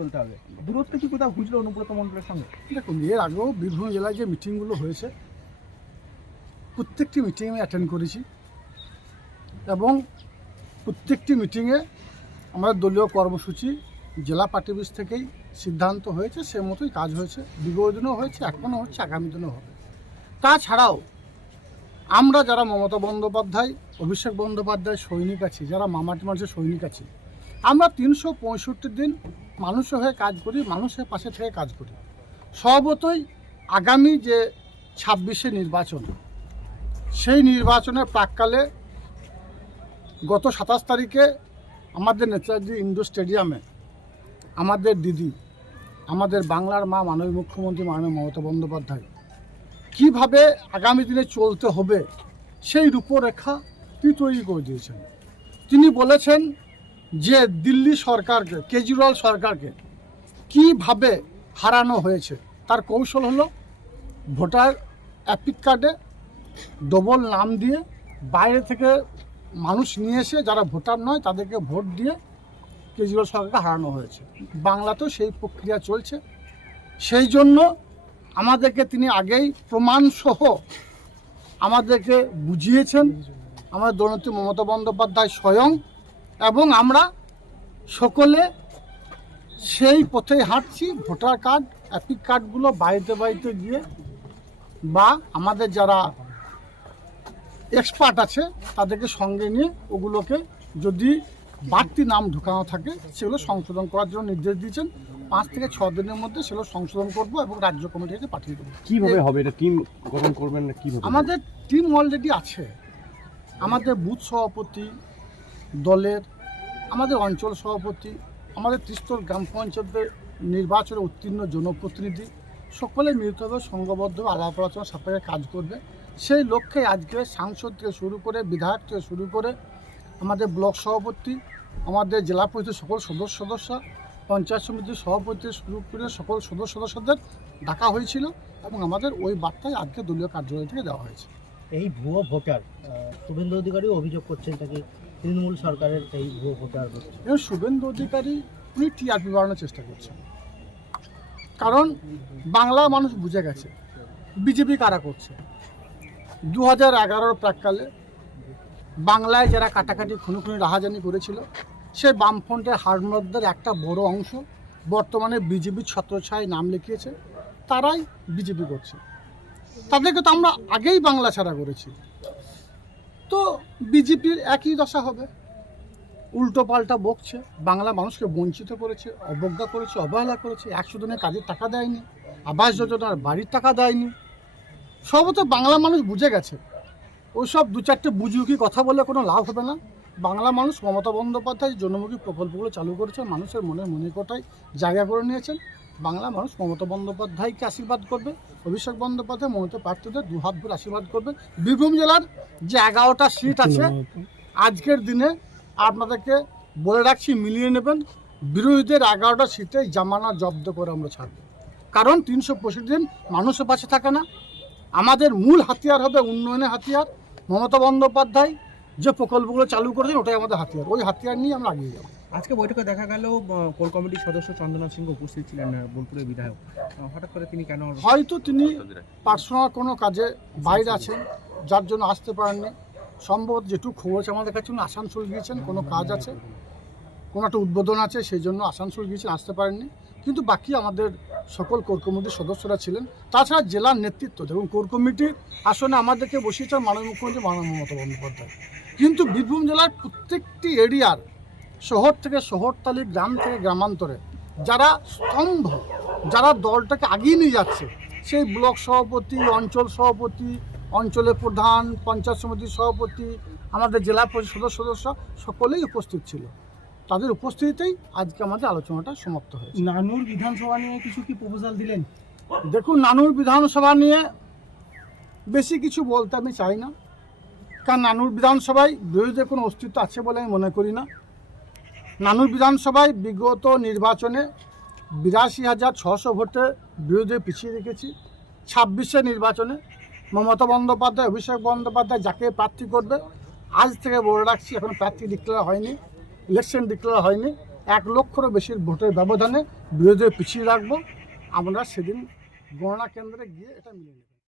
চলতে হবে। দূরত্ব কি কোথাও ঘুচলো অনুব্রত মণ্ডলের সঙ্গে? দেখুন, এর আগেও বীরভূম জেলায় যে মিটিংগুলো হয়েছে প্রত্যেকটি মিটিংয়ে আমি অ্যাটেন্ড করেছি এবং প্রত্যেকটি মিটিংয়ে আমাদের দলীয় কর্মসূচি জেলা পার্টি অফিস থেকেই সিদ্ধান্ত হয়েছে, সে মতোই কাজ হয়েছে। বিগত দিনও হয়েছে, এখনও হচ্ছে, আগামী দিনও হবে। তাছাড়াও আমরা যারা মমতা বন্দ্যোপাধ্যায়, অভিষেক বন্দ্যোপাধ্যায় সৈনিক আছি, যারা মামাটি মানুষের সৈনিক আছি, আমরা 365 দিন মানুষের হয়ে কাজ করি, মানুষের পাশে থেকে কাজ করি। স্বভাবতই আগামী যে 26শে নির্বাচন, সেই নির্বাচনের প্রাক্কালে গত 27 তারিখে আমাদের নেতাজি ইন্ডোর স্টেডিয়ামে আমাদের দিদি, আমাদের বাংলার মা, মাননীয় মুখ্যমন্ত্রী মাননীয় মমতা বন্দ্যোপাধ্যায় কীভাবে আগামী দিনে চলতে হবে সেই রূপরেখা তিনি তৈরি করে দিয়েছেন। তিনি বলেছেন যে দিল্লি সরকারকে, কেজরিওয়াল সরকারকে কীভাবে হারানো হয়েছে তার কৌশল হলো ভোটার অ্যাপিক কার্ডে ডবল নাম দিয়ে বাইরে থেকে মানুষ নিয়ে এসে যারা ভোটার নয় তাদেরকে ভোট দিয়ে কেজরিওয়াল সরকারকে হারানো হয়েছে। বাংলাতেও সেই প্রক্রিয়া চলছে। সেই জন্য আমাদেরকে তিনি আগেই প্রমাণসহ আমাদেরকে বুঝিয়েছেন, আমাদের দলনেত্রী মমতা বন্দ্যোপাধ্যায় স্বয়ং, এবং আমরা সকলে সেই পথেই হাঁটছি। ভোটার কার্ড, অ্যাপিক কার্ডগুলো বাড়িতে বাড়িতে গিয়ে বা আমাদের যারা এক্সপার্ট আছে তাদেরকে সঙ্গে নিয়ে ওগুলোকে যদি বাড়তি নাম ঢোকানো থাকে সেগুলো সংশোধন করার জন্য নির্দেশ দিয়েছেন। 5 থেকে 6 দিনের মধ্যে সেগুলো সংশোধন করব এবং রাজ্য কমিটিকে পাঠিয়ে দেবো। কিভাবে হবে এটা? টিম গঠন করবেন না কিভাবে? আমাদের টিম অলরেডি আছে। আমাদের বুথ সভাপতি, দলের আমাদের অঞ্চল সভাপতি, আমাদের ত্রিস্তর গ্রাম পঞ্চায়েতের নির্বাচনে উত্তীর্ণ জনপ্রতিনিধি সকলে মিলিতভাবে সংঘবদ্ধভাবে আলাপ আলোচনা সাপেক্ষে কাজ করবে। সেই লক্ষ্যে আজকে সাংসদ থেকে শুরু করে, বিধায়ক থেকে শুরু করে, আমাদের ব্লক সভাপতি, আমাদের জেলা পরিষদের সকল সদস্য, পঞ্চায়েত সমিতির সভাপতি থেকে শুরু করে সকল সদস্যদের ডাকা হয়েছিল এবং আমাদের ওই বার্তায় আজকে দলীয় কার্যালয় থেকে দেওয়া হয়েছে। এই ভুয়ো ভোটার শুভেন্দু অধিকারী অভিযোগ করছেন তাকে তৃণমূল সরকারের এই ভুয়ো ভোটার হচ্ছে। এবং শুভেন্দু অধিকারী উনি টিআরপি বাড়ানোর চেষ্টা করছেন, কারণ বাংলা মানুষ বুঝে গেছে বিজেপি কারা করছে। 2011 প্রাককালে বাংলায় যারা কাটাকাটি খুনোখুনি রাহাজানি করেছিল, সে বামফ্রন্টের হারমাদদের একটা বড় অংশ বর্তমানে বিজেপির ছত্রছায়ায় নাম লিখিয়েছে, তারাই বিজেপি করছে। তাদেরকে তো আমরা আগেই বাংলা ছাড়া করেছি, তো বিজেপির একই দশা হবে। উল্টো পাল্টা বকছে, বাংলা মানুষকে বঞ্চিত করেছে, অবজ্ঞা করেছে, অবহেলা করেছে, 100 দিনের কাজের টাকা দেয়নি, আবাস যোজনার বাড়ির টাকা দেয়নি। সবত বাংলা মানুষ বুঝে গেছে। ওইসব 2-4টে বুঝুকি কথা বলে কোনো লাভ হবে না। বাংলা মানুষ মমতা বন্দ্যোপাধ্যায় জনমুখী প্রকল্পগুলো চালু করেছে, মানুষের মনে কোটায় জায়গা করে নিয়েছেন। বাংলা মানুষ মমতা বন্দ্যোপাধ্যায়কে আশীর্বাদ করবে, অভিষেক বন্দ্যোপাধ্যায় মমতা প্রার্থীদের 2 হাত ভরে আশীর্বাদ করবে। বীরভূম জেলার যে 11টা সিট আছে, আজকের দিনে আপনাদেরকে বলে রাখছি, মিলিয়ে নেবেন, বিরোধীদের 11টা সিটে জামানা জব্দ করে আমরা ছাড়ব। কারণ 365 দিন মানুষের পাশে থাকে না। আমাদের মূল হাতিয়ার হবে উন্নয়নের হাতিয়ার। মমতা বন্দ্যোপাধ্যায় যে প্রকল্পগুলো চালু করেছেন ওটাই আমাদের হাতিয়ার, ওই হাতিয়ার নিয়ে আমরা এগিয়ে যাব। আজকে বৈঠকে দেখা গেল কোর কমিটির সদস্য চন্দনা সিংহ উপস্থিত ছিলেন, বোলপুরের বিধায়ক। হঠাৎ করে তিনি কেন? হয়তো তিনি পার্সোনাল কোনো কাজে বাইরে আছেন, যার জন্য আসতে পারেননি। সম্ভবত যেটুকু খবর আছে আমাদের কাছে, উনি আসানসোল গিয়েছেন, কোনো কাজ আছে, কোনো একটা উদ্বোধন আছে, সেই জন্য আসানসোল গিয়েছেন, আসতে পারেননি। কিন্তু বাকি আমাদের সকল কোর কমিটির সদস্যরা ছিলেন। তাছাড়া জেলার নেতৃত্ব, দেখুন, কোর কমিটির আসনে আমাদেরকে বসিয়েছেন মাননীয় মুখ্যমন্ত্রী মাননীয় মমতা বন্দ্যোপাধ্যায়। কিন্তু বীরভূম জেলার প্রত্যেকটি এরিয়ার, শহর থেকে শহরতলি, গ্রাম থেকে গ্রামান্তরে যারা স্তম্ভ, যারা দলটাকে আগিয়ে নিয়ে যাচ্ছে, সেই ব্লক সভাপতি, অঞ্চল সভাপতি, অঞ্চলের প্রধান, পঞ্চায়েত সমিতির সভাপতি, আমাদের জেলা পরিষদ সদস্য সকলেই উপস্থিত ছিল। তাদের উপস্থিতিতেই আজকে আমাদের আলোচনাটা সমাপ্ত হয়েছে। নানুর বিধানসভা নিয়ে কিছু কি প্রপোজাল দিলেন? দেখুন, নানুর বিধানসভা নিয়ে বেশি কিছু বলতে আমি চাই না, কারণ নানুর বিধানসভায় বিরোধীদের কোনো অস্তিত্ব আছে বলে আমি মনে করি না। নানুর বিধানসভায় বিগত নির্বাচনে 82,600 ভোটে বিরোধী পিছিয়ে রেখেছি। 26শে নির্বাচনে মমতা বন্দ্যোপাধ্যায়, অভিষেক বন্দ্যোপাধ্যায় যাকে প্রার্থী করবে, আজ থেকে বলে রাখছি, এখন প্রার্থী ডিক্লেয়ার হয়নি, ইলেকশন ডিক্লেয়ার হয়নি, 1 লক্ষেরও বেশি ভোটের ব্যবধানে বিরোধীদের পিছিয়ে রাখবো। আমরা সেদিন গণনা কেন্দ্রে গিয়ে এটা মিলে নেব।